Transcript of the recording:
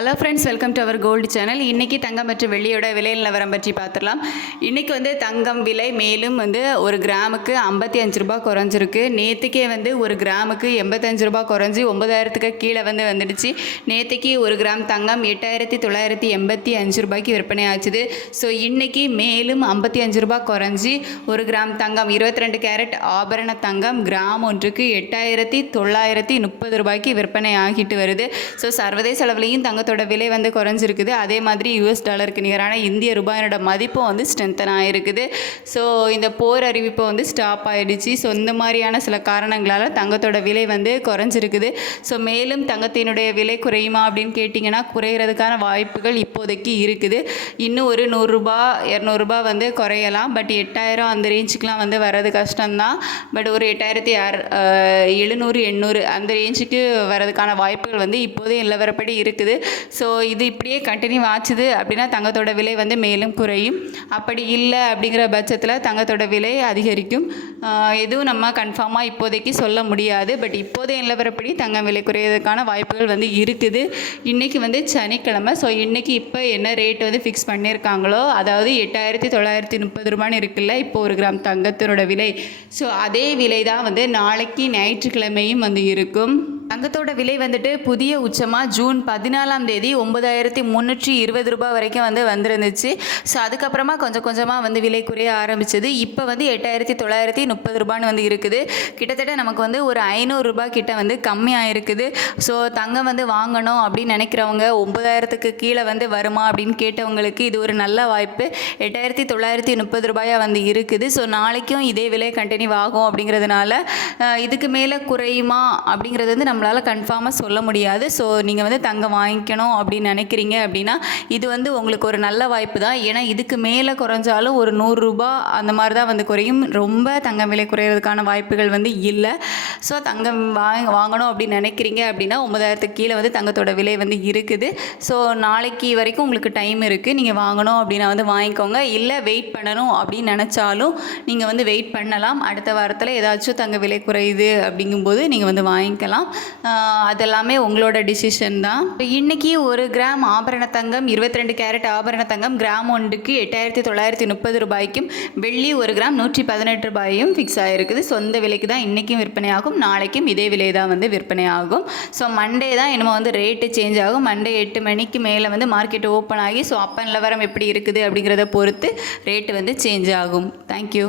Hello friends, welcome to our gold channel. இன்றைக்கி தங்கம் மற்றும் வெள்ளியோட விலை நிலவரம் பற்றி பார்த்துடலாம். இன்றைக்கி தங்கம் விலை மேலும் ஒரு கிராமுக்கு 55 ரூபா குறைஞ்சிருக்கு. நேற்றுக்கே ஒரு கிராமுக்கு 85 ரூபா குறைஞ்சி 9000க்கு கீழே வந்துடுச்சு. நேற்றுக்கு ஒரு கிராம் தங்கம் 8985 ரூபாய்க்கு விற்பனை ஆச்சுது. ஸோ இன்றைக்கி மேலும் 55 ரூபா குறைஞ்சி ஒரு கிராம் தங்கம் 22 கேரட் ஆபரண தங்கம் கிராம் ஒன்றுக்கு 8930 ரூபாய்க்கு விற்பனை ஆகிட்டு வருது. ஸோ சர்வதேச அளவுலையும் தங்கத்தோட விலை குறைஞ்சிருக்குது. அதே மாதிரி US டாலருக்கு நிகரான இந்திய ரூபாயோட மதிப்பும் ஸ்ட்ரென்தன் ஆகிருக்குது. ஸோ இந்த போர் அறிவிப்பு ஸ்டாப் ஆகிடுச்சு. ஸோ இந்த மாதிரியான சில காரணங்களால் தங்கத்தோட விலை குறைஞ்சிருக்குது. ஸோ மேலும் தங்கத்தினுடைய விலை குறையுமா அப்படின்னு கேட்டிங்கன்னா குறையிறதுக்கான வாய்ப்புகள் இப்போதைக்கு இருக்குது. இன்னும் ஒரு 100 ரூபா 200 ரூபா குறையலாம். பட் 8000 அந்த ரேஞ்சுக்கெலாம் வர்றது கஷ்டம்தான். பட் ஒரு 8700 800 அந்த ரேஞ்சுக்கு வர்றதுக்கான வாய்ப்புகள் இப்போதே நிலவரப்படி இருக்குது. ஸோ இது இப்படியே கண்டினியூ ஆச்சுது அப்படின்னா தங்கத்தோட விலை மேலும் குறையும். அப்படி இல்லை அப்படிங்கிற பட்சத்தில் தங்கத்தோட விலை அதிகரிக்கும். எதுவும் நம்ம கன்ஃபார்மாக இப்போதைக்கு சொல்ல முடியாது. பட் இப்போதைய நிலவரப்படி தங்கம் விலை குறையிறதுக்கான வாய்ப்புகள் இருக்குது. இன்றைக்கி சனிக்கிழமை. ஸோ இன்றைக்கி இப்போ என்ன ரேட் ஃபிக்ஸ் பண்ணியிருக்காங்களோ, அதாவது 8930 ரூபான்னு இருக்குல்ல இப்போ ஒரு கிராம் தங்கத்தினோட விலை. ஸோ அதே விலை தான் நாளைக்கு ஞாயிற்றுக்கிழமையும் இருக்கும். தங்கத்தோட விலை புதிய உச்சமாக ஜூன் 14ஆம் தேதி 9320 ரூபாய் வரைக்கும் வந்திருந்துச்சு. ஸோ அதுக்கப்புறமா கொஞ்சம் கொஞ்சமாக விலை குறைய ஆரம்பிச்சது. இப்போ 8930 ரூபான்னு இருக்குது. கிட்டத்தட்ட நமக்கு ஒரு 500 ரூபாய் கிட்ட கம்மியாக இருக்குது. ஸோ தங்கம் வாங்கணும் அப்படின்னு நினைக்கிறவங்க 9000க்கு கீழே வருமா அப்படின்னு கேட்டவங்களுக்கு இது ஒரு நல்ல வாய்ப்பு. 8930 ரூபாயாக இருக்குது. ஸோ நாளைக்கும் இதே விலை கண்டினியூ ஆகும். அப்படிங்கிறதுனால இதுக்கு மேலே குறையுமா அப்படிங்கிறது நம்மளால் கன்ஃபார்மாக சொல்ல முடியாது. ஸோ நீங்கள் தங்கம் வாங்கிக்கணும் அப்படின்னு நினைக்கிறீங்க அப்படின்னா இது உங்களுக்கு ஒரு நல்ல வாய்ப்பு தான். ஏன்னா இதுக்கு மேலே குறைஞ்சாலும் ஒரு 100 ரூபா அந்த மாதிரி தான் குறையும். ரொம்ப தங்கம் விலை குறையிறதுக்கான வாய்ப்புகள் இல்லை. ஸோ தங்கம் வாங்கணும் அப்படின்னு நினைக்கிறீங்க அப்படின்னா 9000க்கு கீழே தங்கத்தோட விலை இருக்குது. ஸோ நாளைக்கு வரைக்கும் உங்களுக்கு டைம் இருக்குது. நீங்கள் வாங்கணும் அப்படின்னா வாங்கிக்கோங்க. இல்லை வெயிட் பண்ணணும் அப்படின்னு நினச்சாலும் நீங்கள் வெயிட் பண்ணலாம். அடுத்த வாரத்தில் ஏதாச்சும் தங்க விலை குறையுது அப்படிங்கும்போது நீங்கள் வாங்கிக்கலாம். அதெல்லாமே உங்களோட டிசிஷன் தான். இன்றைக்கி ஒரு கிராம் ஆபரண தங்கம் 22 கேரட் ஆபரண தங்கம் கிராம் ஒன்றுக்கு 8930 ரூபாய்க்கும் வெள்ளி ஒரு கிராம் 118 ரூபாயும் ஃபிக்ஸ் ஆகிருக்குது. சொந்த விலைக்கு தான் இன்றைக்கும் விற்பனை ஆகும். நாளைக்கும் இதே விலை தான் விற்பனை ஆகும். ஸோ மண்டே தான் என்னமோ ரேட்டு சேஞ்ச் ஆகும். மண்டே 8 மணிக்கு மேலே மார்க்கெட் ஓப்பன் ஆகி ஸோ அப்போ நிலவரம் எப்படி இருக்குது அப்படிங்கிறத பொறுத்து ரேட்டு சேஞ்ச் ஆகும். தேங்க்யூ.